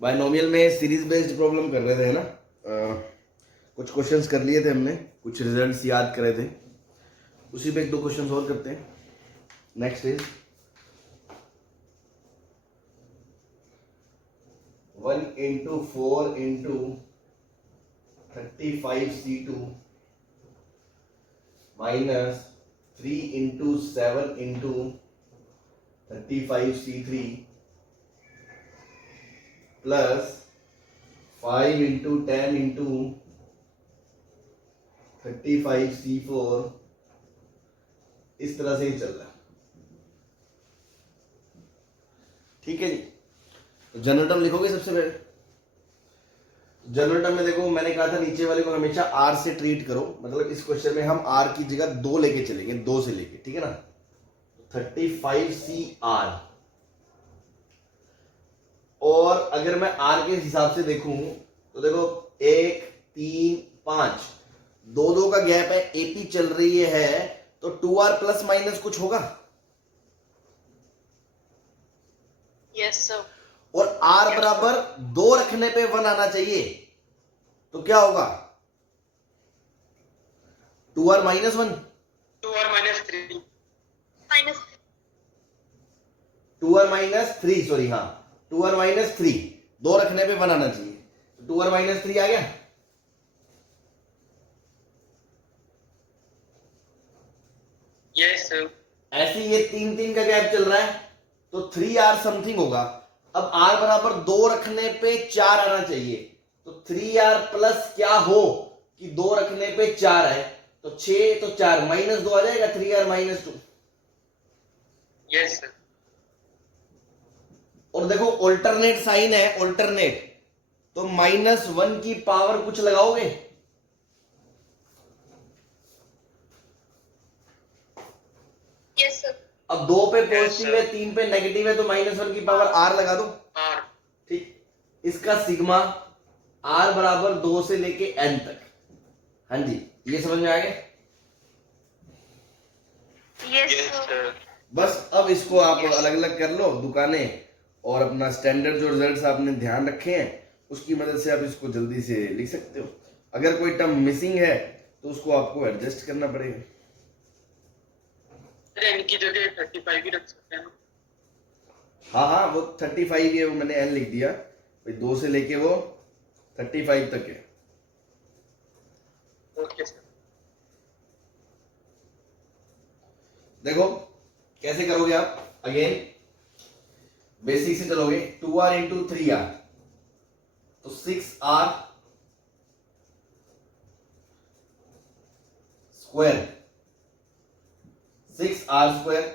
Binomial में series based problem कर रहे थे ना, कुछ क्वेश्चंस कर लिए थे हमने, कुछ रिजल्ट्स याद करे थे, उसी पे एक दो क्वेश्चंस और करते हैं। Next is 1 into 4 into 35C2 minus 3 into 7 into 35C3 plus 5 into 10 into 35C4, इस तरह से ही चल रहा है। ठीक है जी, तो जनरल टर्म लिखोगे सबसे पहले। जनरल टर्म में देखो, मैंने कहा था नीचे वाले को हमेशा आर से ट्रीट करो, मतलब इस क्वेश्चन में हम आर की जगह 2 लेके चलेंगे, 2 से लेके, ठीक है ना। 35CR, और अगर मैं आर के हिसाब से देखूं तो देखो 1 3 5, 2 का गैप है, एपी चल रही है, तो 2R प्लस माइनस कुछ होगा। Yes sir. और R बराबर 2 रखने पे 1 आना चाहिए, तो क्या होगा 2R minus 1, 2R minus 3 minus 2R minus 3, sorry हाँ 2R माइनस 3, 2 रखने पे 1 आना चाहिए, 2R माइनस 3 आ गया। Yes sir. ऐसे ये 3 का गैप चल रहा है, तो 3R समथिंग होगा। अब R बराबर 2 रखने पे 4 आना चाहिए, तो 3R प्लस क्या हो कि 2 रखने पे 4 आए, तो 6 तो 4 माइनस 2 आ जाएगा, 3R माइनस 2। Yes sir. और देखो ऑल्टरनेट साइन है, ऑल्टरनेट, तो -1 की पावर कुछ लगाओगे। Yes sir. अब 2 पे पॉजिटिव है, 3 पे नेगेटिव है, तो -1 की पावर R लगा दो। R ठीक, इसका सिग्मा R बराबर 2 से लेके n तक। हाँ जी, ये समझ में आ गया। Yes sir. बस अब इसको आप अलग अलग कर लो दुकानें, और अपना स्टैंडर्ड जो रिजल्ट्स आपने ध्यान रखे हैं उसकी मदद से आप इसको जल्दी से लिख सकते हो। अगर कोई टर्म मिसिंग है तो उसको आपको एडजस्ट करना पड़ेगा। अरे इनकी जगह 35 भी रख सकते हैं। हाँ हाँ, वो 35 ही है, वो मैंने n लिख दिया भाई, 2 से लेके वो 35 तक है। Okay sir. देखो कैसे करोगे आप, अगेन बेसिक से चलोगे। 2R इंटू 3R, तो 6R square, 6R square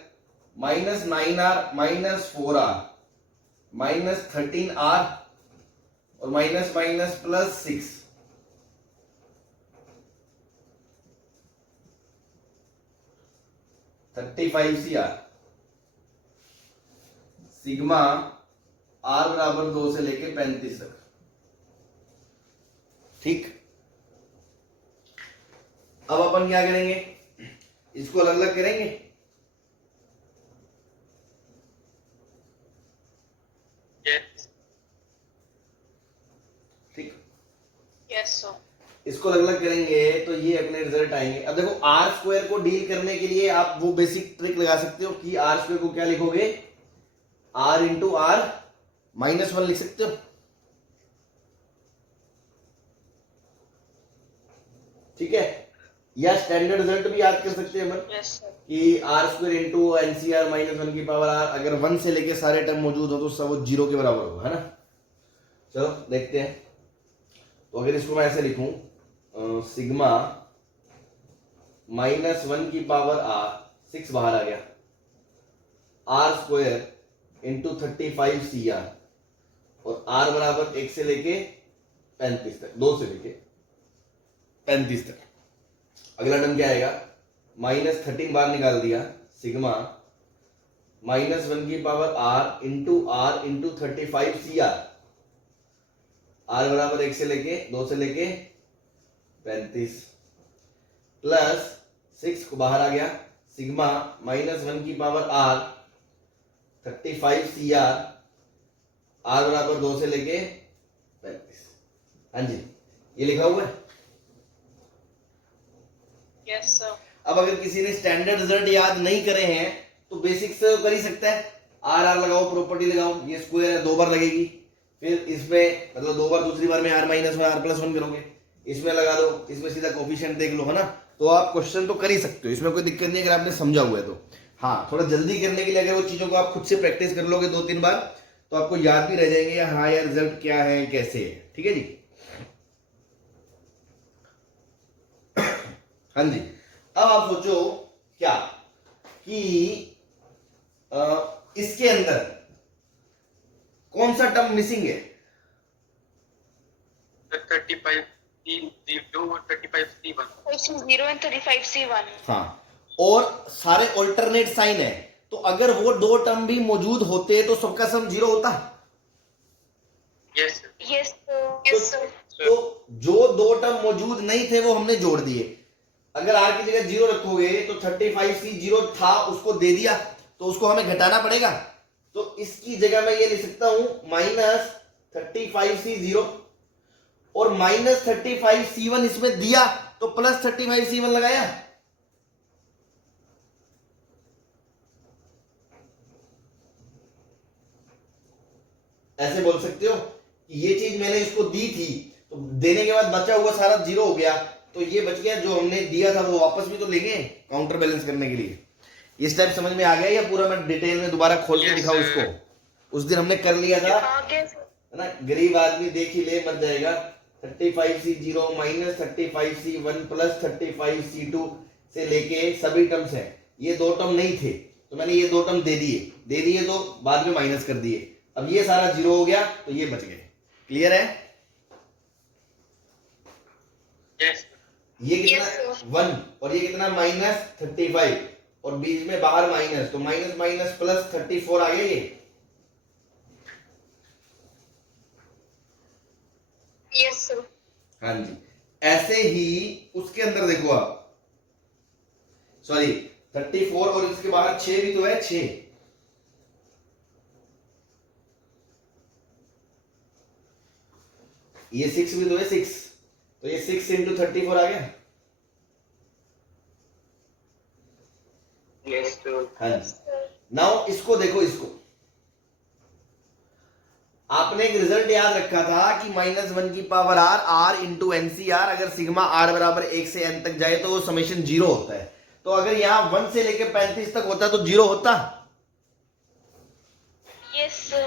minus 9R minus 4R minus 13R और minus minus plus 6, $35CR, sigma R बराबर 2 से लेके 35 तक। ठीक, अब अपन क्या करेंगे, इसको अलग अलग करेंगे। यस। ठीक, यस सर। इसको अलग अलग करेंगे तो ये अपने रिजल्ट आएंगे। अब देखो आर स्क्वायर को डील करने के लिए आप वो बेसिक ट्रिक लगा सकते हो कि आर स्क्वायर को क्या लिखोगे, आर इंटू आर -1 लिख सकते हो। ठीक है, या स्टैंडर्ड रिजल्ट भी याद कर सकते हैं अपन। Yes sir. कि आर स्क्वायर इंटू एनसीआर -1 की पावर आर, अगर 1 से लेके सारे टर्म मौजूद हो तो सब वो 0 के बराबर होगा, है ना। चलो देखते हैं, तो अगर इसको मैं ऐसे लिखूं, सिग्मा -1 की पावर आर, 6 बाहर आ गया, आर स्क्वायर इंटू 35CR, और आर बराबर 1 से लेके 35 तक, 2 से लेके 35 तक। अगला टर्म क्या आएगा, -13 बाहर निकाल दिया, सिग्मा -1 की power are into 35CR, are बराबर 1 से लेके 2 से लेके 35, प्लस 6 को बाहर आ गया, सिग्मा -1 की पावर आर 35CR, आर बराबर 2 से लेके 35। हाँ जी, ये लिखा हुआ है। Yes sir. अब अगर किसी ने स्टैंडर्ड रिजल्ट याद नहीं करे हैं तो बेसिक से कर ही सकता है। आर आर लगाओ, प्रॉपर्टी लगाओ, ये स्क्वायर है, 2 बार लगेगी, फिर इसमें मतलब 2 बार, दूसरी बार में R minus one R plus one करोगे, इसमें लगा दो, इसमें सीधा कोफिशिएंट देख लो, है ना। तो आप क्वेश्चन तो कर ही सकते हो, इसमें कोई दिक्कत नहीं अगर आपने समझा हुआ है तो। हाँ, थोड़ा जल्दी करने के लिए अगर वो चीजों को आप खुद से प्रैक्टिस कर लोगे 2-3 बार तो आपको याद भी रह जाएंगे, हाँ यार रिजल्ट क्या है कैसे है। ठीक है जी। हाँ जी, अब आप सोचो क्या कि इसके अंदर कौन सा टर्म मिसिंग है? 35 C0 और 35 C1। C0 and 35 C1। हाँ, और सारे ऑल्टरनेट साइन है, तो अगर वो 2 टर्म भी मौजूद होते तो सबका सम 0 होता। Yes Yes sir। Yes, तो जो 2 टर्म मौजूद नहीं थे वो हमने जोड़ दिए। अगर आर की जगह 0 रखोगे तो 35C 0 था, उसको दे दिया, तो उसको हमें घटाना पड़ेगा। तो इसकी जगह मैं ये लिख सकता हूं -35C 0 और -35C1 इसमें दिया तो +35C1 लगाया। ऐसे बोल सकते हो कि ये चीज मैंने इसको दी थी, तो देने के बाद बचा हुआ सारा 0 हो गया, तो ये बच गया, जो हमने दिया था वो वापस भी तो लेंगे काउंटर बैलेंस करने के लिए। ये स्टेप समझ में आ गया या पूरा मैं डिटेल में दोबारा खोल के दिखाऊं इसको? उस दिन हमने कर लिया था, आगे है ना। गरीब आदमी देख ही ले, मर जाएगा। 35C0 -35C1 + 35C2 से लेके सभी टर्म्स हैं, ये 2 टर्म नहीं थे तो मैंने ये 2 टर्म दे दिए तो बाद में माइनस कर दिए। अब ये सारा 0 हो गया तो ये बच गए। क्लियर है? यस ये कितना Yes, 1 और ये कितना -35 और बीच में बाहर माइनस, तो माइनस माइनस प्लस 34 आ गया ये। Yes sir। हाँ जी, ऐसे ही उसके अंदर देखो आप, सॉरी 34 और इसके बाहर 6 भी तो है, 6। ये 6 भी तो है, 6, तो ये 6 × 34 आ गया। Yes sir. हाँ जी, नाउ इसको देखो, इसको आपने एक रिजल्ट याद रखा था कि -1 की पावर r r × NCR, अगर सिग्मा r बराबर 1 से n तक जाए तो वो समेशन 0 होता है। तो अगर यहाँ 1 से लेके 35 तक होता तो 0 होता। Yes sir।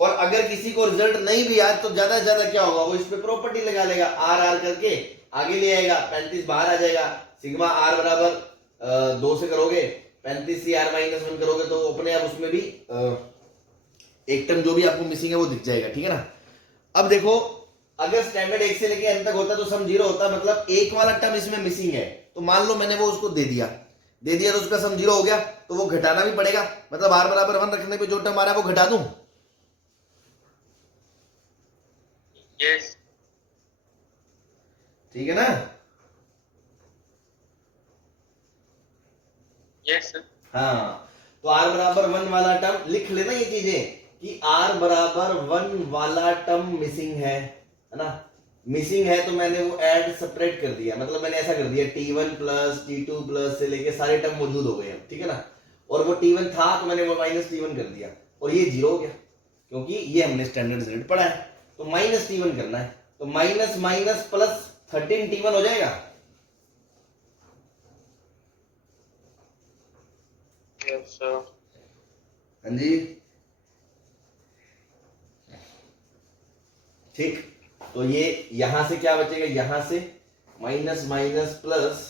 और अगर किसी को रिजल्ट नहीं भी याद तो ज्यादा से ज्यादा क्या होगा, वो इस पे प्रॉपर्टी लगा लेगा, आर आर करके आगे ले आएगा, 35 बाहर आ जाएगा, सिग्मा आर बराबर 2 से करोगे, 35C r -1 करोगे तो अपने आप उसमें भी एक टर्म जो भी आपको मिसिंग है वो दिख जाएगा। ठीक है ना। अब देखो, अगर स्टैंडर्ड 1 से लेके n तक होता तो सम 0 होता, मतलब एक वाला टर्म इसमें मिसिंग है, तो मान लो मैंने वो उसको दे दिया तो उसका सम 0 हो गया, तो वो घटाना भी पड़ेगा, मतलब r बराबर 1 रखने पे जो टर्म आ रहा है वो घटा दूं। यस ठीक है ना। Yes sir. हाँ, तो r बराबर 1 वाला टर्म लिख लेना, ये चीजें कि r बराबर 1 वाला टर्म मिसिंग है ना। मिसिंग है तो मैंने वो ऐड सेपरेट कर दिया, मतलब मैंने ऐसा कर दिया T1 + T2 + से लेके सारे टर्म मौजूद हो गए। ठीक है ना। और वो T1 था तो मैंने वो -T1 कर दिया और ये 0 हो गया, क्योंकि ये हमने स्टैंडर्ड रिजल्ट पढ़ा है। तो -T1 करना है, तो माइनस माइनस प्लस 13T1 हो जाएगा। Yes sir. हाँ जी, ठीक। तो ये यहां से क्या बचेगा, यहां से माइनस माइनस प्लस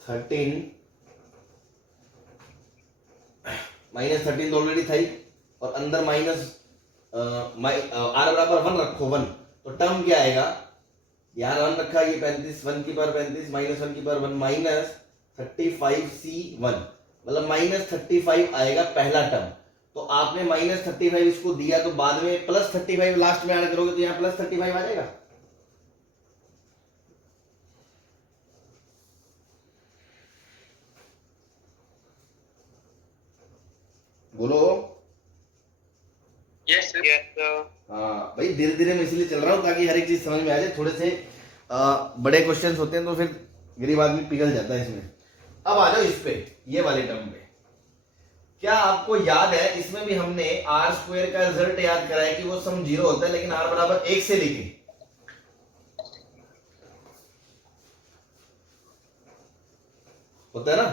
13, -13 तो ऑलरेडी था ही, और अंदर माइनस r बराबर 1 रखो, 1, तो टर्म क्या आएगा, यार 1 रखा, ये 35, 1 की पावर 35 -1 की पावर 1 -35C1, मतलब -35 आएगा पहला टर्म। तो आपने -35 इसको दिया, तो बाद में +35 लास्ट में ऐड करोगे तो यहाँ +35 आ जाएगा। बोलो। Yes, sir. Yes, sir. हाँ भाई, धीरे धीरे मैं इसलिए चल रहा हूँ ताकि हर एक चीज समझ में आ जाए। थोड़े से बड़े क्वेश्चंस होते हैं तो फिर गरीब आदमी पिघल जाता है इसमें। अब आ जाओ इस पे, ये वाले टर्म पे। क्या आपको याद है इसमें भी हमने आर स्क्वायर का रिजल्ट याद करा है कि वो सम 0 होता है लेकिन आर बराबर 1 से लेके, होता है ना।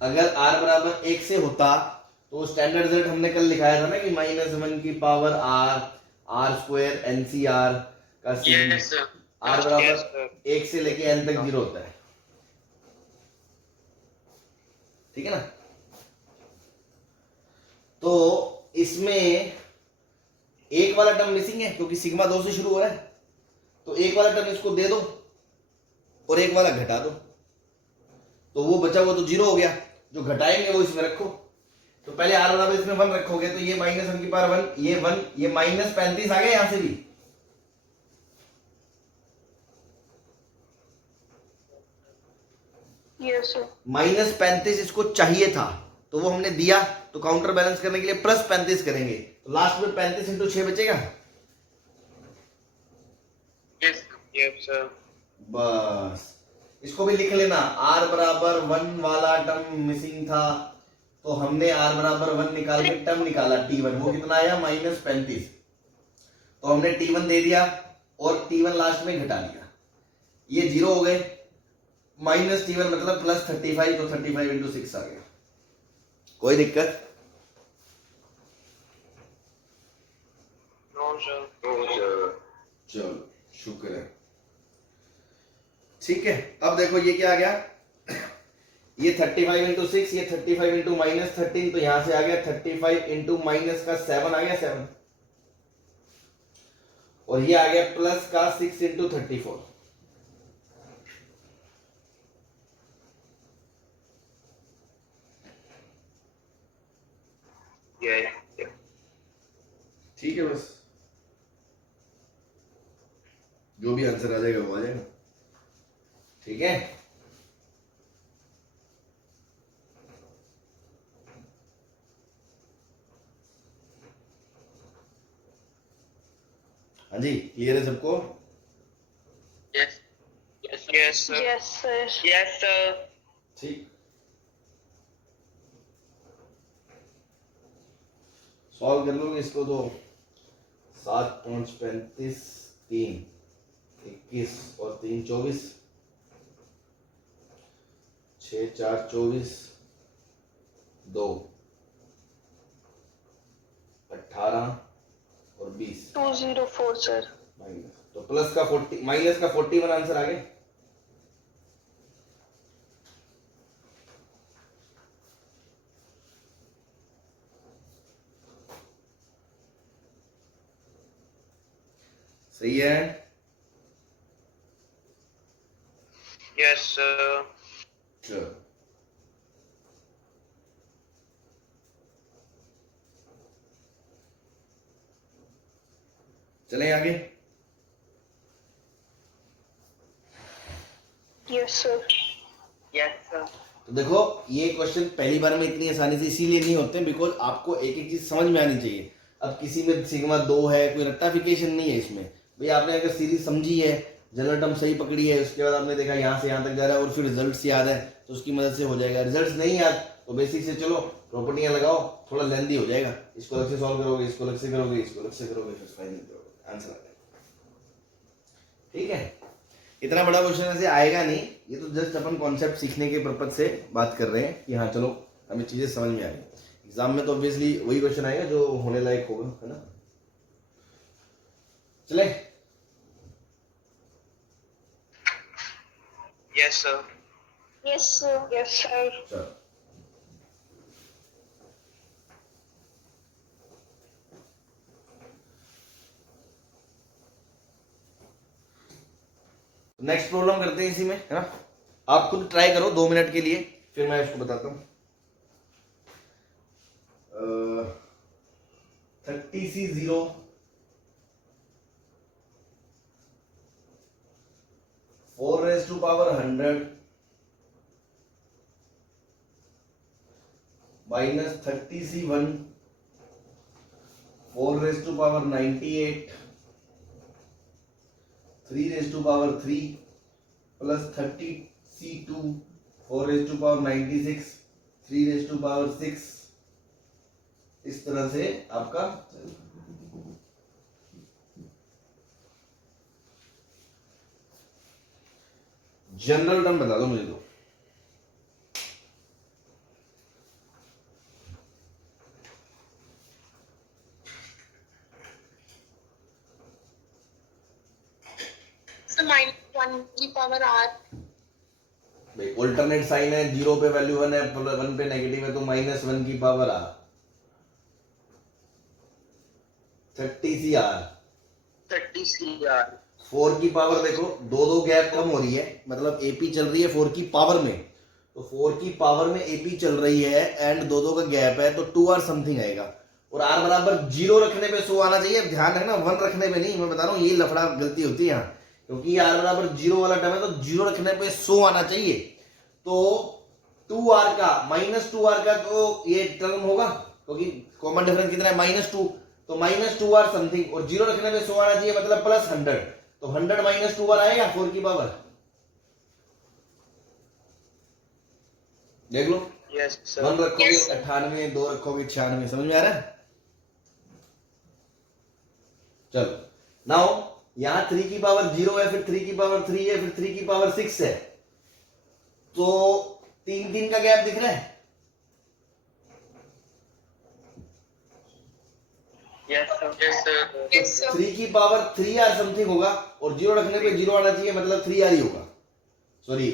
अगर r बराबर 1 से होता तो स्टैंडर्ड रिजल्ट हमने कल लिखाया था ना कि -1 की पावर r स्क्वायर NCR का Yes, sir. r Yes, बराबर sir. 1 से लेके n तक 0 होता है, ठीक है ना। तो इसमें एक वाला टर्म मिसिंग है क्योंकि सिग्मा 2 से शुरू हो रहा है, तो एक वाला टर्म इसको दे दो और एक वाला घटा दो, तो वो बचा हुआ तो 0 हो गया। जो घटाएंगे वो इसमें रखो। तो पहले r बराबर इसमें 1 रखोगे तो ये -1 की पावर 1, ये 1, ये -35 आ गया यहां से भी। Yes, sir. -35 इसको चाहिए था तो वो हमने दिया, तो काउंटर बैलेंस करने के लिए +35 करेंगे, तो लास्ट में 35 × 6 बचेगा। Yes, yes, sir. बस इसको भी लिख लेना। r बराबर 1 वाला टर्म मिसिंग था तो हमने r बराबर 1 निकाल के टर्म निकाला t1, वो कितना आया -35, तो हमने t1 दे दिया और t1 लास्ट में घटा लिया, ये 0 हो गए। -t1 मतलब +35, तो 35 × 6 आ गया। कोई दिक्कत? No, sir. No, sir. चलो शुक्र है, ठीक है। अब देखो ये क्या आ गया, ये 35 × 6, ये 35 × -13, तो यहां से आ गया 35 × -7 आ गया 7, और ये आ गया प्लस का 6 × 34। Yeah, yeah. ठीक है, बस जो भी आंसर आ जाएगा वो आ जाएगा, ठीक है। हाँ जी, क्लियर है सबको? Yes. Yes, yes, sir. Yes, sir. Yes, sir. ठीक, सॉल्व कर लोगे इसको तो 7 5 35 3 21 और 3 24, 6 4 24, 2 18 और 20 204, sir. माइनस, तो प्लस का 40 माइनस का 41 आंसर आ गया। सही है। Yes, sir. चलो चलें आगे। Yes, sir. Yes, sir. तो देखो ये क्वेश्चन पहली बार में इतनी आसानी से इसीलिए नहीं होते बिकॉज आपको एक एक चीज समझ में आनी चाहिए। अब किसी में सिग्मा 2 है, कोई रट्टाफिकेशन नहीं है इसमें। भाई आपने अगर सीरीज समझी है, जनरल टर्म सही पकड़ी है, उसके बाद आपने देखा यहाँ से यहाँ तक जा रहा है और फिर रिजल्ट्स याद है तो उसकी मदद से हो जाएगा। रिजल्ट्स नहीं याद तो बेसिक से चलो प्रॉपर्टियां लगाओ, थोड़ा लेंदी हो जाएगा। इसको अलग से सॉल्व करोगे, इसको अलग से करोगे, इसको अलग से करोगे, फिर फाइनल करोगे, आंसर आ जाएगा। ठीक है, इतना बड़ा क्वेश्चन ऐसे आएगा नहीं, ये तो जस्ट अपन कॉन्सेप्ट सीखने के पर्पज से बात कर रहे हैं कि हाँ चलो हमें चीजें समझ में आ रही। एग्जाम में तो ऑब्वियसली वही क्वेश्चन आएगा जो होने लायक होगा, है ना। चले Yes, sir. Yes, sir. Yes, sir. चलो नेक्स्ट प्रॉब्लम करते हैं इसी में, है ना। आप खुद ट्राई करो 2 मिनट के लिए, फिर मैं इसको बताता हूँ। 30C0 4⁻100 -30C1 4 raised to power 98, 3 raised to power 3 plus 30c2, 4 raised to power 96, 3 raised to power 6, इस तरह से आपका जनरल टर्म बता दो मुझे तो। -1 की पावर r। भाई ऑल्टरनेट साइन है, 0 पे वैल्यू 1 है, 1 पे नेगेटिव है, तो -1 की पावर r 30cr। 30cr। 4 की पावर देखो, दो गैप कम हो रही है, मतलब एपी चल रही है 4 की पावर में, तो 4 की पावर में एपी चल रही है एंड दो का गैप है, तो 2r समथिंग आएगा। और r बराबर 0 रखने पे 100 आना चाहिए। ध्यान रखना 1 रखने पे नहीं, मैं बता रहा हूँ ये लफड़ा गलती होती है यहाँ, क्योंकि r बराबर 0 वाला टर्म है तो 0 रखने पे 100 आना चाहिए। तो 2r का -2r का तो ये टर्म होगा, क्योंकि कॉमन डिफरेंस कितना है -2, तो -2r समथिंग, और 0 रखने पे 100 आना चाहिए, मतलब +100, तो 100 -2r आएगा 4 की पावर। देख लो, यस सर। 1 रखोगे 98, 2 रखोगे 96, समझ में आ रहा है? चलो नाउ यहां 3 की पावर 0 है, फिर 3 की पावर 3 है, फिर 3 की पावर 6 है, तो 3 का गैप दिख रहा है। Yes sir. 3 की पावर 3r समथिंग होगा, और 0 रखने पे 0 आना चाहिए, मतलब 3r ही होगा। सॉरी,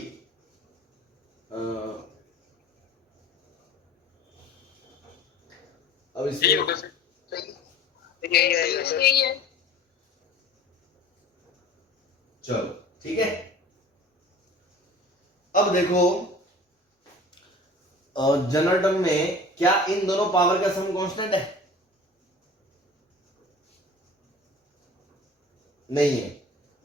अब यही होगा इसमें सर। यही आएगा सर। चलो ठीक है। अब देखो जनरल टर्म में क्या इन दोनों पावर का सम कांस्टेंट है? नहीं है।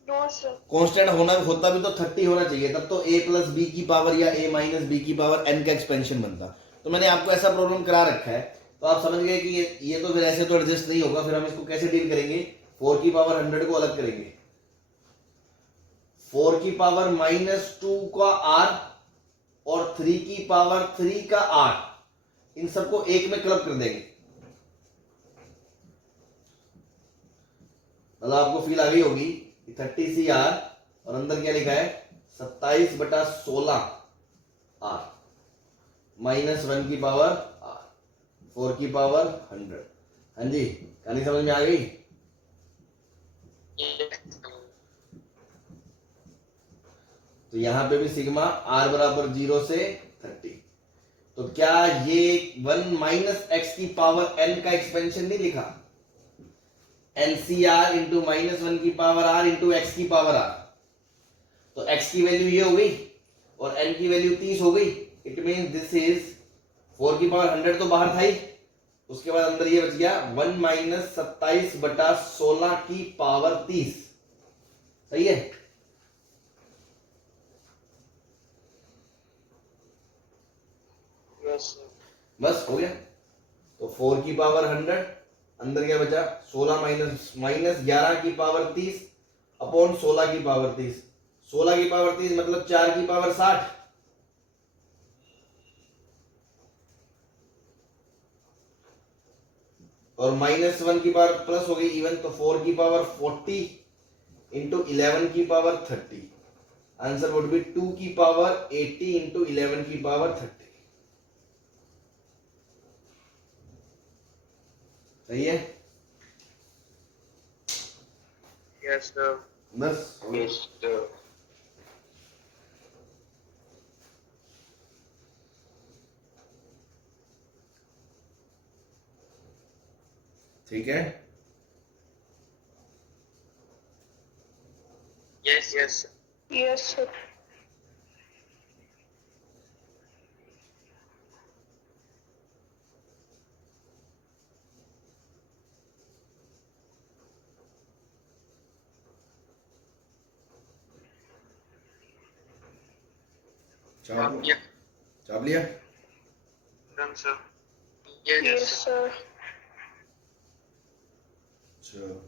No sir. कांस्टेंट होता भी तो 30 होना चाहिए, तब तो a प्लस बी की पावर या a माइनस बी की पावर n का एक्सपेंशन बनता। तो मैंने आपको ऐसा प्रॉब्लम करा रखा है, तो आप समझ गए कि ये तो फिर ऐसे तो एडजस्ट नहीं होगा। फिर हम इसको कैसे डील करेंगे? 4 की पावर 100 को अलग करेंगे, 4 की पावर -2 का r और 3 की पावर 3 का r, इन सबको एक में क्लब कर देंगे। मतलब आपको फील आ गई होगी 30cr और अंदर क्या लिखा है 27/16 r -1 की पावर r 4 की पावर 100। हाँ जी, कहानी समझ में आ गई? तो यहां पे भी सिग्मा r बराबर 0 से 30। तो क्या ये 1 - x की पावर n का एक्सपेंशन नहीं लिखा? NCR इंटू -1 की पावर r इंटू x की पावर r, तो x की वैल्यु ये हो गई और n की वैल्यू 30 हो गई। इट मीन दिस इज 4 की पावर 100 तो बाहर था ही, उसके बाद अंदर ये बच गया 1 - 27/16 की पावर 30। सही है? यस बस हो गया। तो 4 की पावर 100, अंदर क्या बचा 16 -11 की पावर 30 अपॉन 16 की पावर 30। 16 की पावर 30 मतलब 4 की पावर 60, और -1 की पावर प्लस हो गई इवन, तो 4 की पावर 40 इंटू 11 की पावर 30। आंसर वुड बी 2 की पावर 80 इंटू 11 की पावर 30। सही है? Yes sir. बस हो गया। Yes sir. ठीक है। Yes yes yes sir. चाप लिया? Done sir. Yes yes sir. चलो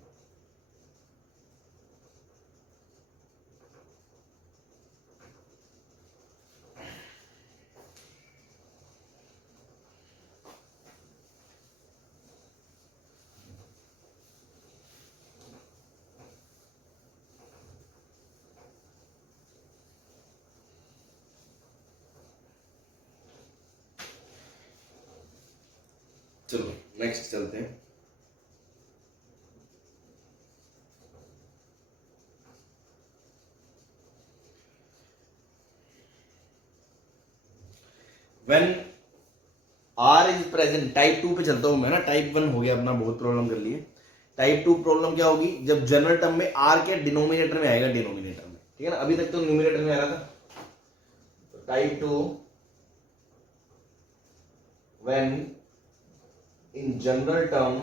चलो नेक्स्ट चलते हैं। When R is present, type 2 पे चलता हूं मैं ना, टाइप 1 हो गया अपना, बहुत प्रॉब्लम कर लिए। टाइप 2 प्रॉब्लम क्या होगी, जब जनरल टर्म में R के डिनोमिनेटर में आएगा, डिनोमिनेटर में, ठीक है ना, अभी तक तो न्यूमिनेटर में आ रहा था। तो type 2 when in general term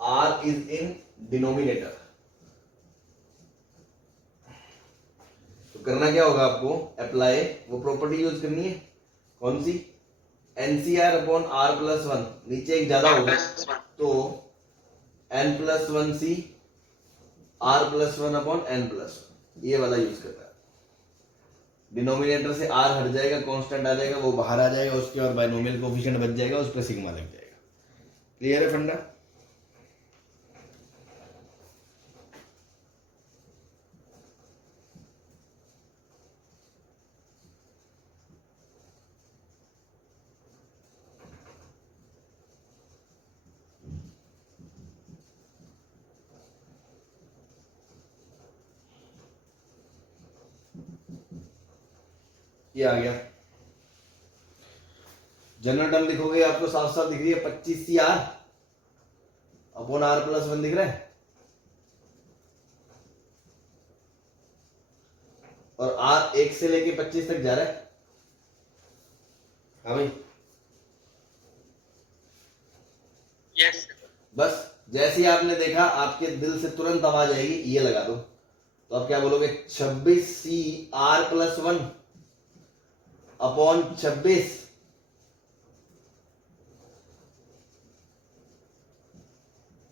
R is in denominator, तो करना क्या होगा आपको, अप्लाई वो प्रॉपर्टी यूज करनी है, कौन सी, NCR अपॉन R प्लस 1, नीचे एक ज्यादा होगा तो n+1 C R plus 1 upon n plus 1, ये वाला यूज करना है। डिनोमिनेटर से R हट जाएगा, कांस्टेंट आ जाएगा, वो बाहर आ जाएगा, उसके बाद बाइनोमियल कोफिशिएंट बच जाएगा, उस पर सिग्मा लग जाएगा। क्लियर है फंडा? ये आ गया। जनरल टर्म लिखोगे आपको साफ साफ दिख रही है, 25CR अपॉन R प्लस 1 दिख रहा है, और R 1 से लेके 25 तक जा रहा है। हाँ भाई, यस बस जैसे ही आपने देखा आपके दिल से तुरंत अब आ जाएगी, ये लगा दो, तो आप क्या बोलोगे, 26CR प्लस 1 अपॉन 26,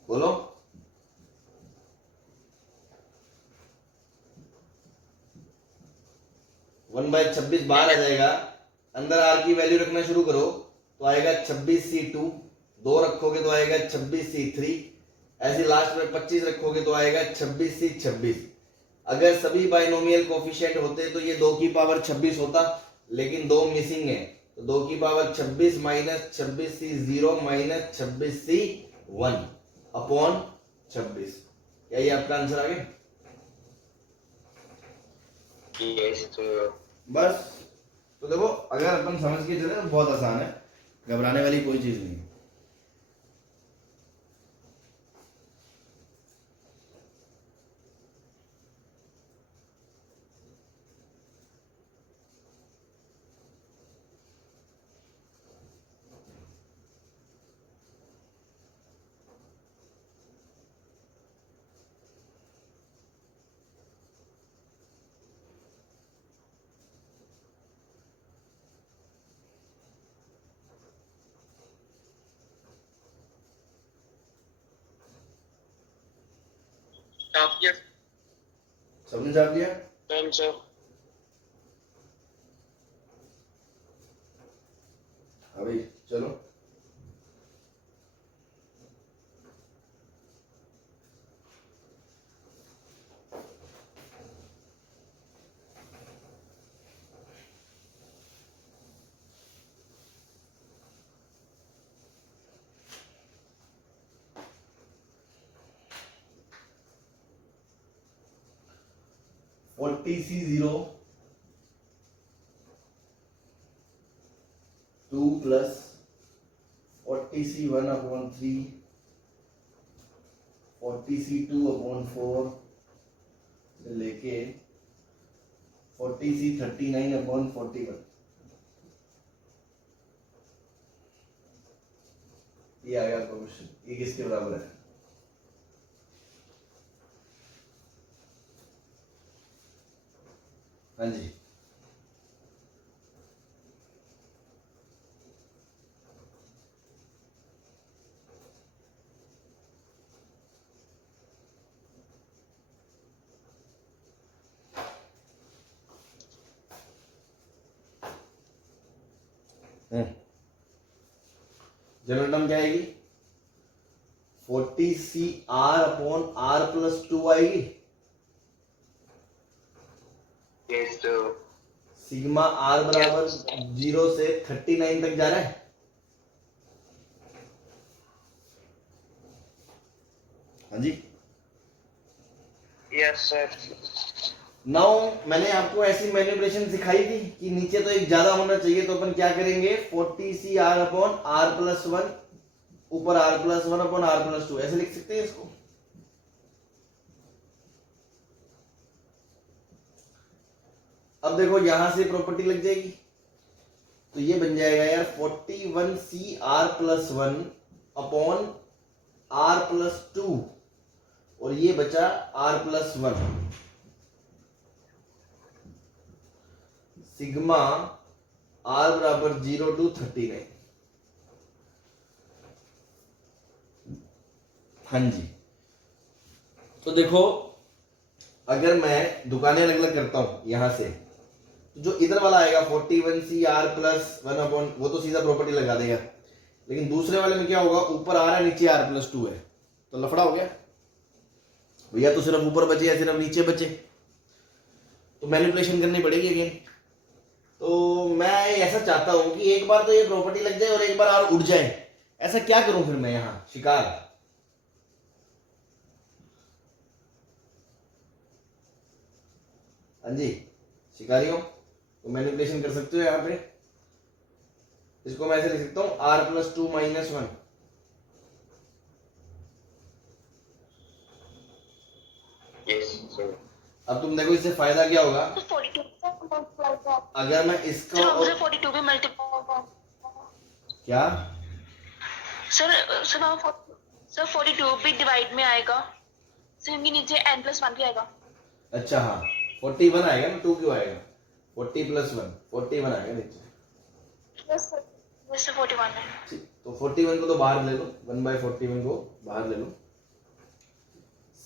बोलो, वन बाय 26 बाहर आ जाएगा, अंदर R की वैल्यू रखना शुरू करो तो आएगा 26C2, 2 रखोगे तो आएगा 26C3, ऐसे लास्ट में 25 रखोगे तो आएगा 26C26। अगर सभी बाइनोमियल कोफिशिएंट होते तो ये 2 की पावर 26 होता, लेकिन 2 मिसिंग है, तो 2 की power 26 minus 26C0 minus 26C1 upon 26। क्या ये आपका आंसर आ गया? यस बस, तो देखो अगर अपन समझ के चले तो बहुत आसान है, घबराने वाली कोई चीज नहीं है। यस सबने छाप दिया? Done sir. हाँ भाई चलो, (40C0) 2 plus 40C1 upon 3 40C2 upon 4 से लेके 40C39 अपॉन 41, ये आ गया आपका क्वेश्चन। ये किसके बराबर है? हाँ जी, जनरल टर्म क्या आएगी? 40CR/R+2 आएगी। Yes, sir. सिग्मा R बराबर 0 से 39 तक जा रहा है। हाँ जी। Yes, sir. नाउ मैंने आपको ऐसी मैनिपुलेशन सिखाई थी कि नीचे तो एक ज्यादा होना चाहिए, तो अपन क्या करेंगे? 40CR/R+1 ऊपर R+1/R+2 ऐसे लिख सकते हैं इसको। अब देखो यहां से प्रॉपर्टी लग जाएगी, तो ये बन जाएगा यार 41CR+1/R+2 और ये बचा R+1 सिग्मा R बराबर 0 to 39। हाँ जी। तो देखो अगर मैं दुकानें अलग अलग करता हूं यहां से, तो जो इधर वाला आएगा 41CR+1 वो तो सीधा प्रॉपर्टी लगा देगा, लेकिन दूसरे वाले में क्या होगा? ऊपर R है, नीचे R+2 है, तो लफड़ा हो गया भैया। तो सिर्फ ऊपर बचे या सिर्फ नीचे बचे, तो मैनिपुलेशन करनी पड़ेगी अगेन। तो मैं ऐसा चाहता हूं कि एक बार तो ये प्रॉपर्टी लग जाए और एक बार R उड़ जाए। ऐसा क्या करूं फिर मैं यहां? शिकार। हाँ जी शिकारियों, तो मैनिपुलेशन कर सकते हो यहाँ पे। इसको मैं ऐसे लिख सकता हूं R+2 - 1। Yes, sir. अब तुम देखो इससे फायदा क्या होगा? 42 अगर मैं इसका सर और 42 भी मल्टीपल क्या सर सर 42 भी डिवाइड में आएगा, सर इनके नीचे n+1 भी आएगा। अच्छा हाँ 41 आएगा ना, 2 क्यों आएगा? 40 + 1 41 आएगा नीचे। यस सर 41 है। ठीक, तो 41 को तो बाहर ले लो, 1/41 को बाहर ले लो।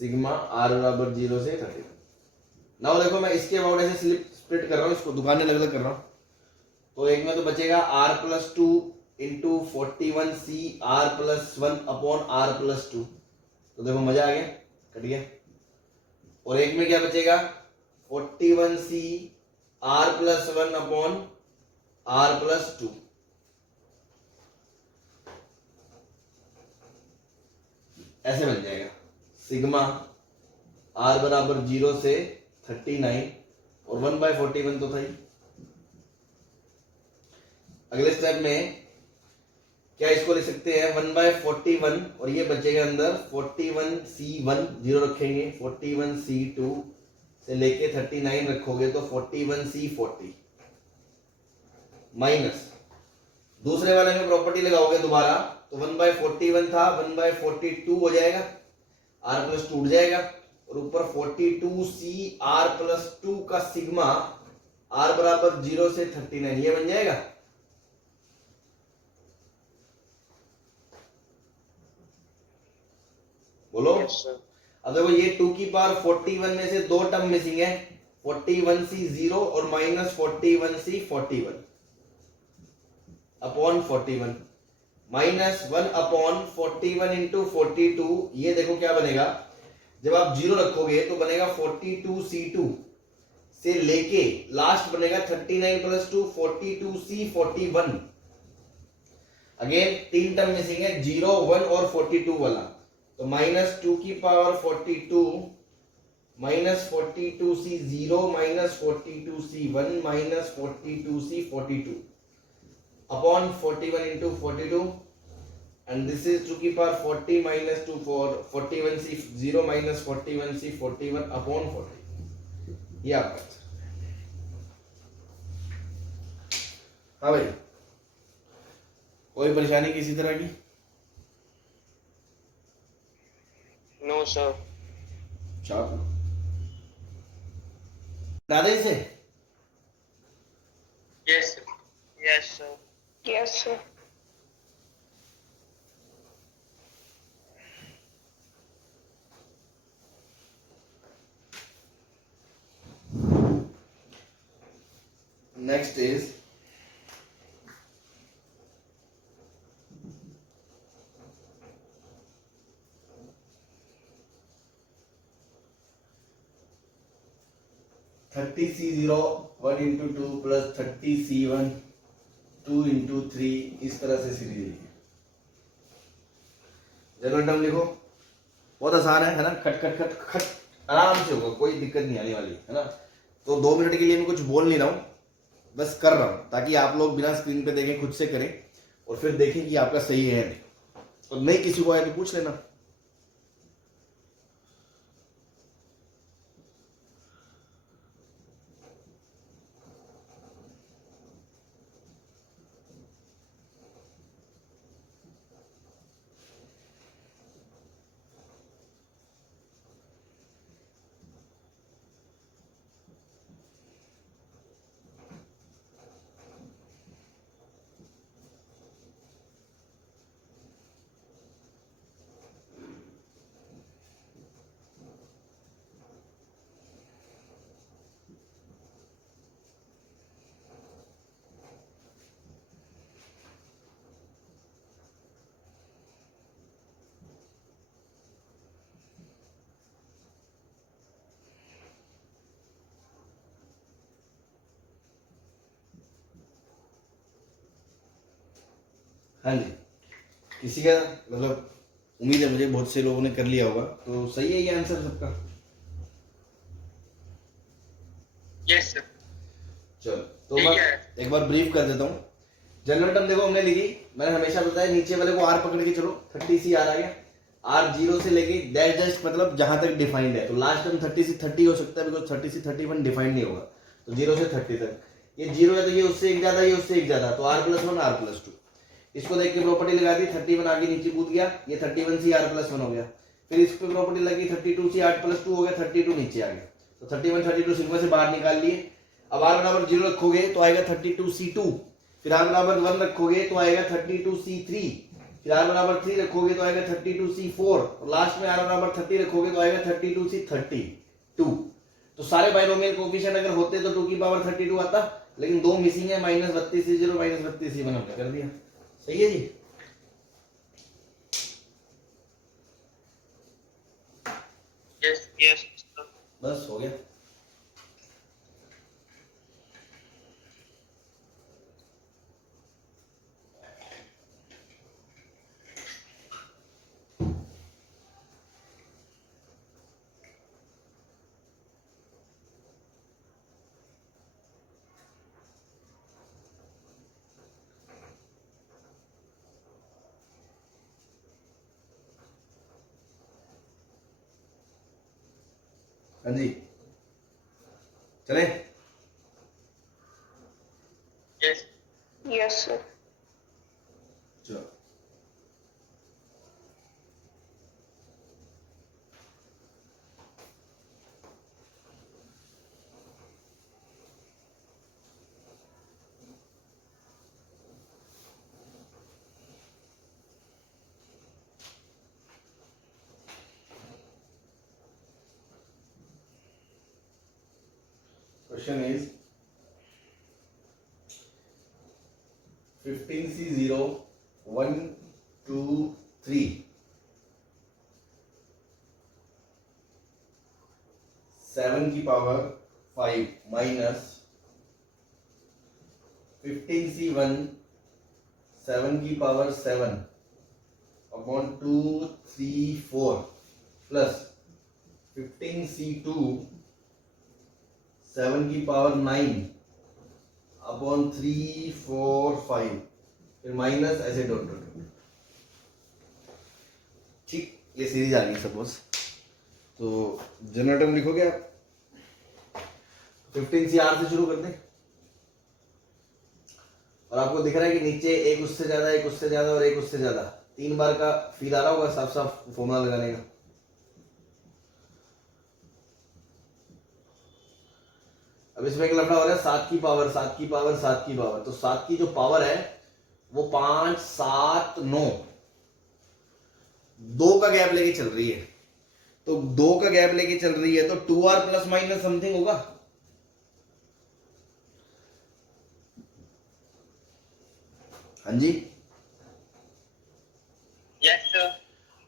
सिग्मा R बराबर 0 से 39। नाउ देखो मैं इसके अबाउट ऐसे स्प्लिट कर रहा हूँ, इसको दुकानें अलग अलग कर रहा हूँ। तो एक में तो बचेगा R+2 × 41CR+1/R+2। तो देखो मजा आ गया, कट गया। और एक में क्या बचेगा? 41CR+1/R+2। ऐसे बन जाएगा सिग्मा R बराबर 0 से 39 और 1/41 तो था ही। अगले स्टेप में क्या इसको लिख सकते हैं? 1/41 और ये बचेगा अंदर 41C1 0 रखेंगे, 41C2 से लेके 39 रखोगे तो 41C40 माइनस दूसरे वाले में प्रॉपर्टी लगाओगे दोबारा, तो 1/41 था 1/42 हो जाएगा, R+2 उड़ जाएगा और ऊपर 42CR+2 का सिग्मा R बराबर 0 से 39 ये बन जाएगा। बोलो। Yes, sir. अब देखो ये 2 की पावर 41 में से दो टर्म मिसिंग है, 41C0 और -41C41 अपॉन 41 माइनस 1/41 × 42। ये देखो क्या बनेगा, जब आप 0 रखोगे तो बनेगा 42C2 से लेके लास्ट बनेगा 39 + 2 42C41। अगेन 3 टर्म मिसिंग है, 0 1 और 42 वाला, तो -2 की power 42 -42C0 -42C1 -42C42 upon 41 × 42 and this is 2 की power 40 -2 for 41C0 -41C41 upon 40। ये आपका। हाँ भाई कोई परेशानी किसी तरह की? No, sir. चाप दादा से Yes, sir. Yes, sir. Yes sir. next is 30C0 1 into 2 plus 30C1 2 into 3, इस तरह से सीरीज लिखिए। जनरल टर्म लिखो, बहुत आसान है ना, खट खट खट खट आराम से होगा, कोई दिक्कत नहीं आने वाली है ना। तो 2 मिनट के लिए मैं कुछ बोल नहीं रहा हूँ, बस कर रहा हूँ ताकि आप लोग बिना स्क्रीन पे देखें, खुद से करें और फिर देखें कि आपका सही है या नहीं। और नहीं किसी को आए तो पूछ लेना। हाँ जी, किसी का मतलब उम्मीद है मुझे बहुत से लोगों ने कर लिया होगा, तो सही है ये आंसर सबका। Yes sir. चलो तो ठीक मैं है। एक बार ब्रीफ कर देता हूँ। जनरल टर्म देखो हमने लिखी, मैंने हमेशा बताया नीचे वाले को आर पकड़ के चलो, 30C आर आ गया। आर 0 से लेके डैश डैश मतलब जहां तक डिफाइंड है, तो लास्ट टर्म 30 से 30 हो सकता है, बिकॉज 30 से 31 डिफाइंड नहीं होगा, तो 0 से 30 तक ये 0 है, तो ये उससे एक ज्यादा, ये उससे एक ज्यादा, तो r+1 r+2। इसको देख के प्रॉपर्टी लगा दी, 31 आगे नीचे कूद गया, ये 31C r+1 हो गया। फिर इस पे प्रॉपर्टी लगी, 32C r+2 हो गया, 32 नीचे आ गया, तो 31 32 सिग्मा से बाहर निकाल लिए। अब r बराबर 0 रखोगे तो आएगा 32C2, फिर r बराबर 1 रखोगे तो आएगा 32C3, फिर r बराबर 3 रखोगे तो आएगा 32C4, और लास्ट में r बराबर 30 रखोगे तो आएगा 32C32। तो सारे बाइनोमियल कोएफिशिएंट अगर होते तो 2 की पावर 32 आता, लेकिन 2 मिसिंग है, -32C0 -32C1 हमने कर दिया। सही है जी। Yes yes sir. बस हो गया। हाँ जी, चले। Yes yes sir. चलो question is 15C0 1 2 3 7 की पावर 5 माइनस 15C1 7 की पावर 7 अपॉन 2 3 4 प्लस 15C2 7 की पावर 9 अपॉन 3 4 5, फिर माइनस ऐसे डॉट डॉट डॉट। ठीक, ये सीरीज आ गई सपोज। तो जनरल टर्म लिखोगे आप, 15CR से शुरू कर दें, और आपको दिख रहा है कि नीचे एक उससे ज्यादा, एक उससे ज्यादा और एक उससे ज्यादा, 3 बार का फील आ रहा होगा साफ साफ फॉर्मूला लगाने का। अब इसमें एक लफड़ा हो रहा है, 7 की पावर 7 की पावर 7 की पावर, तो 7 की जो पावर है वो 5 7 9, 2 का गैप लेके चल रही है, तो 2 का गैप लेके चल रही है, तो 2R प्लस माइनस समथिंग होगा। हाँ जी, यस सर।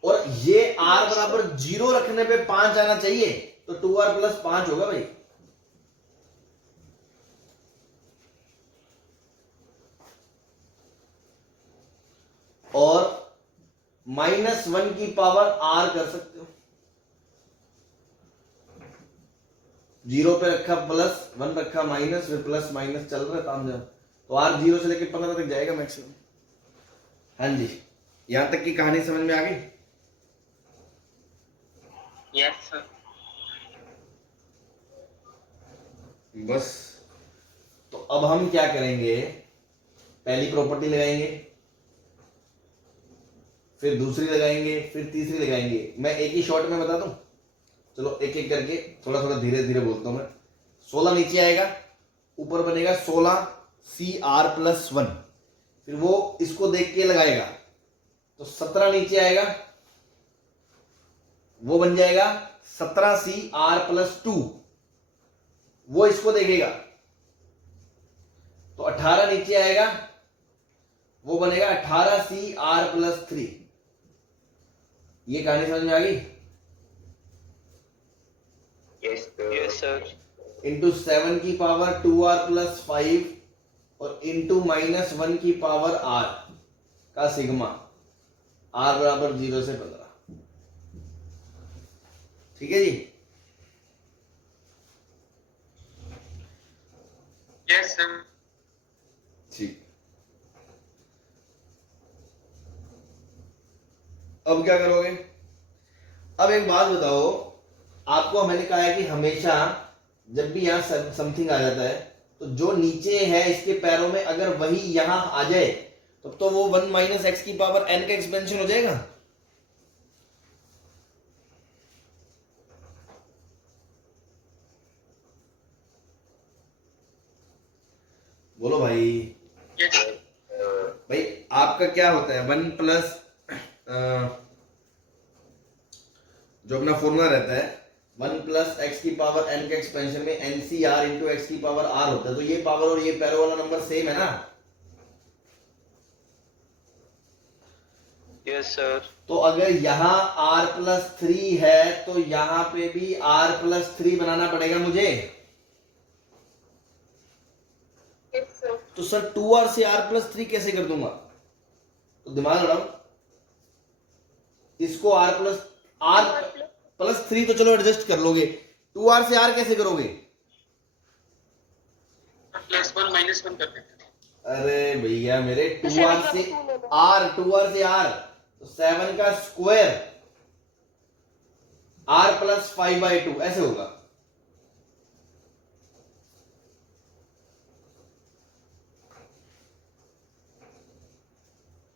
और ये R बराबर 0 रखने पे 5 आना चाहिए, तो 2R प्लस 5 होगा भाई। -1 की पावर r कर सकते हो। 0 पे रखा प्लस, 1 रखा माइनस, फिर प्लस माइनस चल रहा है ताम झाम। तो r 0 से लेकर 15 तक जाएगा मैक्सिमम। हाँ जी, यहां तक की कहानी समझ में आ गई? Yes, sir. बस, तो अब हम क्या करेंगे, पहली प्रॉपर्टी लगाएंगे, फिर दूसरी लगाएंगे, फिर तीसरी लगाएंगे। मैं एक ही शॉट में बता दूं, चलो एक एक करके थोड़ा थोड़ा धीरे धीरे बोलता हूं मैं। 16 नीचे आएगा, ऊपर बनेगा 16CR+1, फिर वो इसको देख के लगाएगा तो 17 नीचे आएगा, वो बन जाएगा 17CR+2, वो इसको देखेगा तो 18 नीचे आएगा, वो बनेगा 18CR+3। ये कहानी समझ में आ गई? Yes, sir. Yes, sir. Into 7 की पावर 2R+5 और इंटू -1 की पावर R का सिग्मा, R बराबर 0 से 15। ठीक है जी? Yes, sir. ठीक। अब क्या करोगे? अब एक बात बताओ, आपको मैंने कहा है कि हमेशा जब भी यहां समथिंग आ जाता है तो जो नीचे है इसके पैरों में अगर वही यहां आ जाए तो वो 1 - x की पावर n का एक्सपेंशन हो जाएगा। बोलो भाई। Yes, sir. भाई आपका क्या होता है, 1 प्लस जो अपना फॉर्मूला रहता है 1 प्लस x की पावर n के एक्सपेंशन में NCR इंटू एक्स की पावर r होता है। तो ये पावर और ये पैरो वाला नंबर सेम है ना? Yes, sir. तो अगर यहाँ r+3 है तो यहां पे भी r+3 बनाना पड़ेगा मुझे। Yes, sir. तो सर 2r से r+3 कैसे कर दूंगा? तो दिमाग लगाओ, इसको r+3 तो चलो एडजस्ट कर लोगे, 2r से r कैसे करोगे? +1 -1 कर देते हैं. अरे भैया मेरे 2r से r तो 7 का स्क्वायर r+5/2 ऐसे होगा।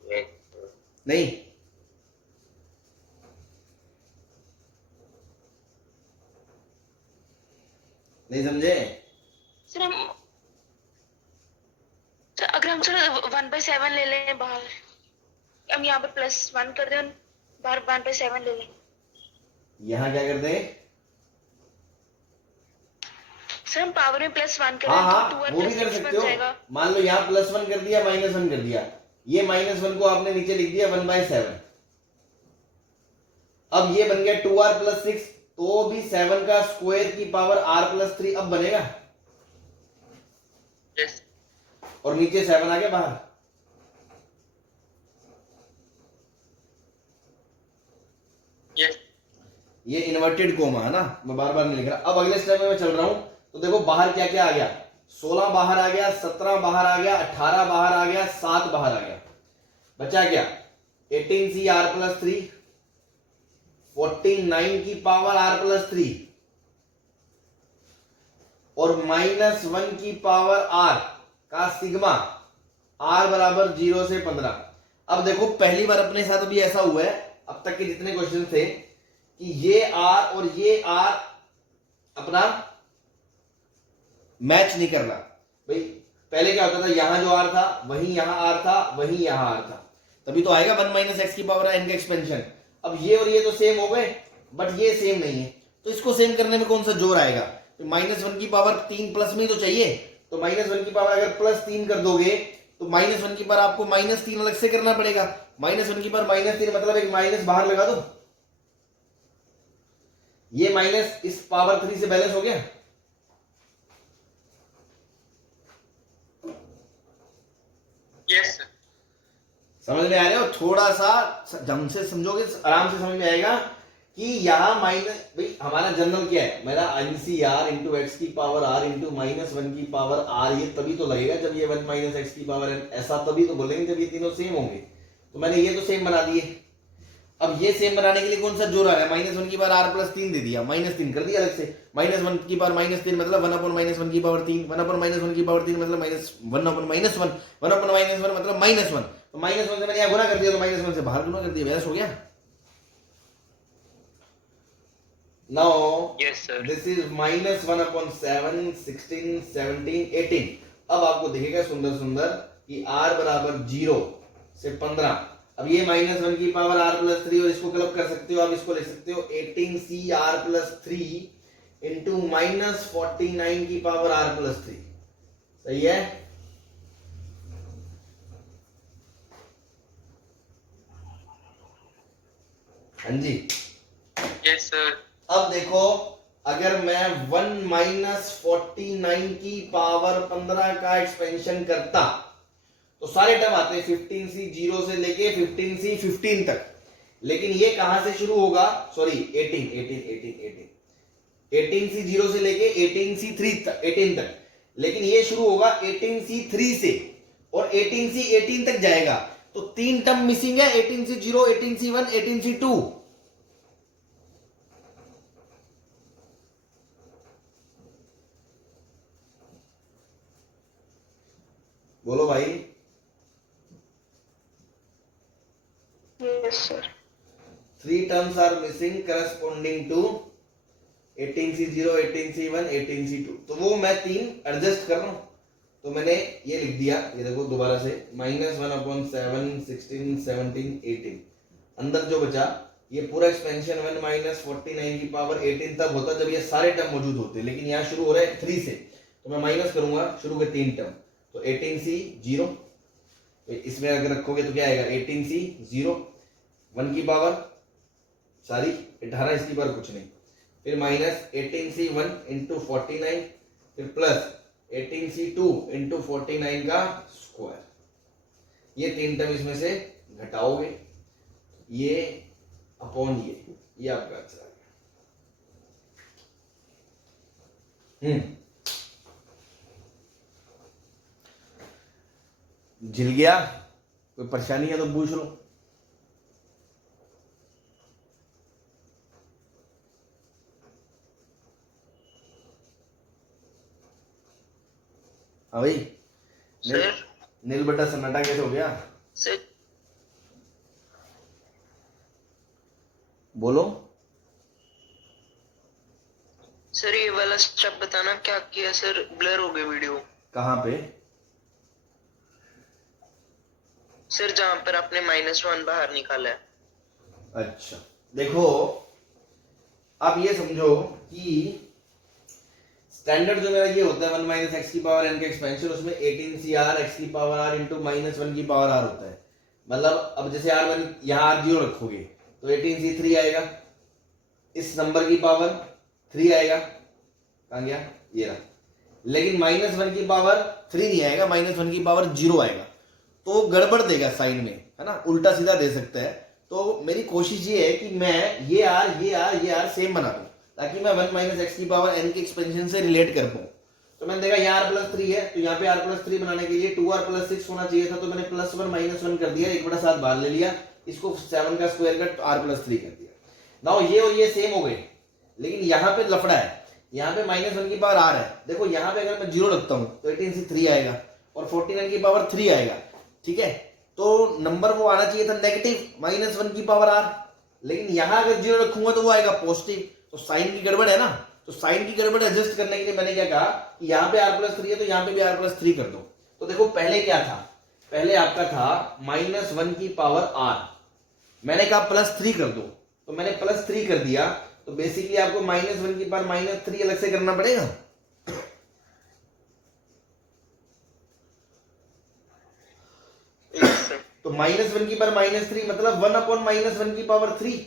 Yes, sir. नहीं, नहीं समझे? सर अगर हम सर 1/7 ले लें बाहर, हम यहाँ पे +1 कर दें, बाहर 1/7 ले लें। यहां क्या करते हैं? सर हम पावर में +1 कर हाँ दें हाँ, तो वो भी 2r कर 6 सकते बन हो। जाएगा। मान लो यहाँ +1 कर दिया, -1 कर दिया, ये -1 को आपने नीचे लिख दिया 1/7। अब ये बन गया 2r+6, तो भी 7 का स्क्वायर की पावर r+3 अब बनेगा, Yes. और नीचे 7 आ गया बाहर। Yes. ये इन्वर्टेड कोमा है ना, मैं बार बार नहीं लिख रहा। अब अगले स्टेप में मैं चल रहा हूं, तो देखो बाहर क्या क्या आ गया, 16 बाहर आ गया, 17 बाहर आ गया, 18 बाहर आ गया, 7 बाहर आ गया, बचा क्या? 18CR+3, 49 की पावर r+3 और -1 की पावर r का सिग्मा, r बराबर 0 से 15। अब देखो पहली बार अपने साथ अभी ऐसा हुआ है, अब तक के जितने क्वेश्चन थे कि ये r और ये r अपना मैच नहीं कर रहा। भाई पहले क्या होता था, यहां जो r था वही यहां r था, वही यहां r था, तभी तो आएगा 1 - x की पावर n का एक्सपेंशन। अब ये और ये तो सेम हो गए, बट ये सेम नहीं है, तो इसको सेम करने में कौन सा जोर आएगा? तो -1 की पावर 3 प्लस में तो चाहिए, तो -1 की पावर अगर +3 कर दोगे तो -1 की पावर आपको -3 अलग से करना पड़ेगा। -1 की पावर -3 मतलब एक माइनस बाहर लगा दो, ये माइनस इस पावर 3 से बैलेंस हो गया। Yes, sir. समझ में आ रहे हो? थोड़ा सा ढंग से समझोगे आराम से समझ में आएगा कि यहाँ माइनस, भाई हमारा जनरल क्या है, मेरा NCR इंटू एक्स की पावर आर इंटू -1 की पावर आर, ये तभी तो लगेगा जब ये 1 माइनस एक्स की पावर n, ऐसा तभी तो बोलेंगे जब ये तीनों सेम होंगे। तो मैंने ये तो सेम बना दिए। अब ये सेम बनाने के लिए कौन सा जोड़ आ रहा है, -1 की पावर आर प्लस 3 दे दिया, -3 कर दिया अलग से। -1 की पावर -3 मतलब 1/-1 की पावर 3, 1/-1 की पावर 3 मतलब -1/-1, 1/-1 मतलब -1, तो -1 से मैंने यहाँ गुना कर दिया, तो -1 से बाहर गुना कर दिया, बहस हो गया। Now Yes, sir. this is -1/7, 16, 17, 18। अब आपको दिखेगा सुंदर सुंदर कि r बराबर 0 से 15। अब ये -1 की पावर r प्लस 3, और इसको क्लब कर सकते हो आप, इसको लिख सकते हो 18cr प्लस 3 इंटू -49 की पावर r प्लस 3। सही है? हाँ जी। Yes, sir. अब देखो, अगर मैं 1 - 49 की पावर 15 का एक्सपेंशन करता तो सारे टर्म आते हैं 15c 0 से लेके 15c 15 तक। लेकिन ये कहां से शुरू होगा, सॉरी 18c 0 से लेके 18 तक, लेकिन ये शुरू होगा 18c 3 से और 18c 18 तक जाएगा। तो 3 टर्म मिसिंग है, 18c 0, 18c 1, 18c 2। बोलो भाई। Yes, sir. 3 terms are missing corresponding to 18c 0, 18c 1, 18c 2। तो वो मैं 3 एडजस्ट कर रहा हूं, तो मैंने ये लिख दिया, ये देखो दोबारा से -1/7, 16, 17, 18। अंदर जो बचा ये पूरा एक्सपेंशन 1 - 49 की पावर 18 तब होता जब ये सारे टर्म मौजूद होते, लेकिन यहाँ शुरू हो रहा है 3 से, तो मैं माइनस करूंगा शुरू के 3 टर्म। तो 18c 0, इसमें अगर रखोगे तो क्या आएगा, 18c 0, 1 की पावर सारी 18, इसकी पावर कुछ नहीं, फिर -18c 1 इंटू 49, फिर प्लस 18c 2 इंटू 49 का स्क्वायर। ये 3 टर्म इसमें से घटाओगे, ये अपॉन ये आपका आंसर आ गया। झिल गया? कोई परेशानी है तो पूछ लो। हाँ भाई, Sir. नील बटा सन्नाटा कैसे हो गया? Sir. बोलो। सर ये वाला स्टेप बताना क्या किया सर, ब्लर हो गई वीडियो। कहाँ पे? सर जहां पर आपने -1 बाहर निकाला है। अच्छा देखो, आप ये समझो कि स्टैंडर्ड जो मेरा ये होता है 1 - x की पावर n का एक्सपेंशन, उसमें 18cr x की पावर r इंटू -1 की पावर r होता है। मतलब अब जैसे r1 यहाँ r0 रखोगे तो 18c 3 आएगा, इस नंबर की पावर 3 आएगा, कहाँ गया ये रहा। लेकिन -1 की पावर 3 नहीं आएगा, -1 की पावर 0 आएगा, तो गड़बड़ देगा साइड में, है ना, उल्टा सीधा दे सकता है। तो मेरी कोशिश ये है कि मैं ये r सेम बना दूं, ताकि मैं 1 - x की पावर n के एक्सपेंशन से रिलेट कर पाऊं। तो मैंने देखा यहाँ r+3 है, तो यहाँ पे r+3 बनाने के लिए 2r+6 होना चाहिए था, तो मैंने +1 - 1 कर दिया, 1/7 बाहर ले लिया, इसको 7 का स्क्वायर कर r+3 कर दिया। नाउ ये और ये सेम हो गए, लेकिन यहाँ पे लफड़ा है, यहाँ पे -1 की पावर r है। देखो यहाँ पे अगर मैं 0 रखता हूँ तो 18c 3 आएगा और 49 की पावर 3 आएगा, ठीक है। तो नंबर वो आना चाहिए था नेगेटिव -1 की पावर r, लेकिन यहाँ अगर 0 रखूंगा तो वो आएगा पॉजिटिव, तो साइन की गड़बड़ है ना। तो साइन की गड़बड़ एडजस्ट करने के लिए मैंने क्या कहा कि यहाँ पे r+3 है तो यहाँ पे भी r+3 कर दो। तो देखो पहले क्या था, पहले आपका था -1 की पावर r, मैंने कहा +3 कर दो, तो मैंने +3 कर दिया। तो बेसिकली आपको -1 की पावर -3 अलग से करना पड़ेगा। तो -1 की पावर -3 मतलब 1/-1 की पावर 3,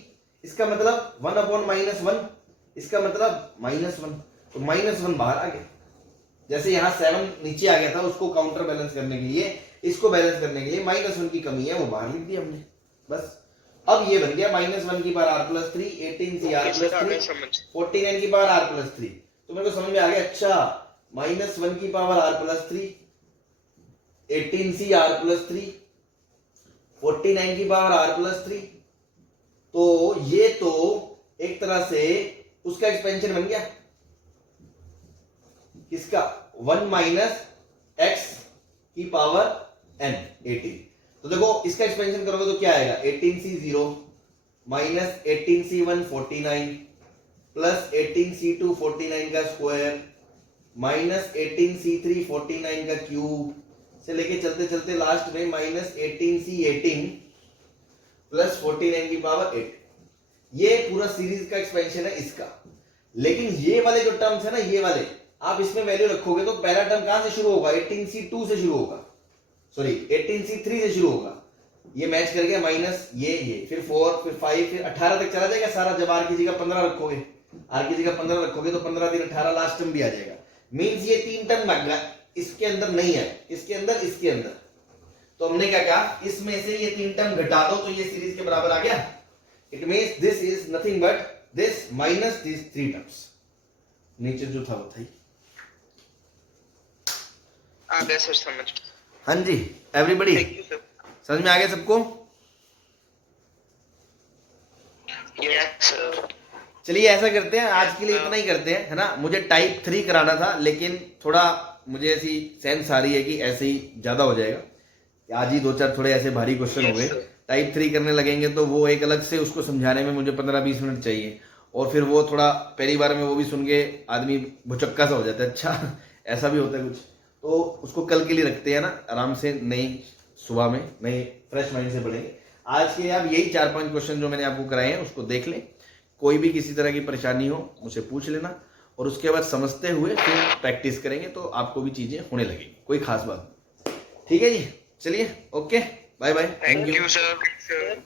इसका मतलब 1/-1, इसका मतलब -1, तो -1 बाहर आ गया। जैसे यहाँ 7 नीचे आ गया था, उसको काउंटर बैलेंस करने के लिए इसको बैलेंस करने के लिए -1 की कमी है वो बाहर लिख दी हमने बस। अब ये बन गया -1 की power r plus 3 18c r plus 3 49 की पावर r प्लस 3। तो मेरे को समझ में आ गया, अच्छा -1 की power r plus 3 18c r plus 3 49 की पावर r प्लस 3, तो ये तो एक तरह से उसका एक्सपेंशन बन गया, किसका 1 माइनस x की पावर n 18। तो देखो इसका एक्सपेंशन करोगे तो क्या आएगा 18c0 minus 18c1 49 plus 18c2 49 का स्क्वायर माइनस 18c3 49 का क्यूब से लेके चलते चलते लास्ट में माइनस 18c 18 प्लस 49 की पावर 8। ये पूरा सीरीज का एक्सपेंशन है इसका। लेकिन ये वाले जो टर्म्स है ना, ये वाले आप इसमें वैल्यू रखोगे तो पहला टर्म कहां से शुरू होगा 18c2 से शुरू होगा, सॉरी 18c3 से शुरू होगा, ये मैच कर गया माइनस ये फिर 4 फिर 5 फिर 18 तक चला जाएगा सारा। जब आर की जगह 15 रखोगे, आर की जगह 15 रखोगे तो 15 दिन 18 लास्ट टर्म भी आ जाएगा। मींस ये 3 टर्म भाग गया, इसके अंदर नहीं है, इसके अंदर इसके अंदर। तो हमने क्या कहा, इसमें से ये 3 टर्म घटा दो तो ये सीरीज के बराबर आ गया। It means this is nothing but this minus this 3 terms. नीचे जो था वो था ही। आ गया सर समझ। हाँ जी एवरीबॉडी, थैंक यू सर। समझ में आ गया सबको? Yes sir. चलिए ऐसा करते हैं, आज के लिए इतना ही करते हैं, है ना। मुझे टाइप 3 कराना था लेकिन थोड़ा मुझे ऐसी सेंस आ रही है कि ऐसे ही ज्यादा हो जाएगा। आज ही 2-4 थोड़े ऐसे भारी क्वेश्चन हो गए। टाइप 3 करने लगेंगे तो वो एक अलग से उसको समझाने में मुझे 15-20 मिनट चाहिए, और फिर वो थोड़ा पहली बार में वो भी सुन के आदमी भुचक्का सा हो जाता है। अच्छा ऐसा भी होता है कुछ, तो उसको कल के लिए रखते हैं ना, आराम से नई सुबह में नए फ्रेश माइंड से पढ़ेंगे। आज के आप यही 4-5 क्वेश्चन जो मैंने आपको कराए हैं उसको देख लें। कोई भी किसी तरह की परेशानी हो मुझे पूछ लेना, और उसके बाद समझते हुए फिर प्रैक्टिस करेंगे तो आपको भी चीजें होने लगेंगी। कोई खास बात नहीं। ठीक है जी, चलिए okay bye bye. Thank you sir.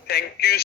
Thank you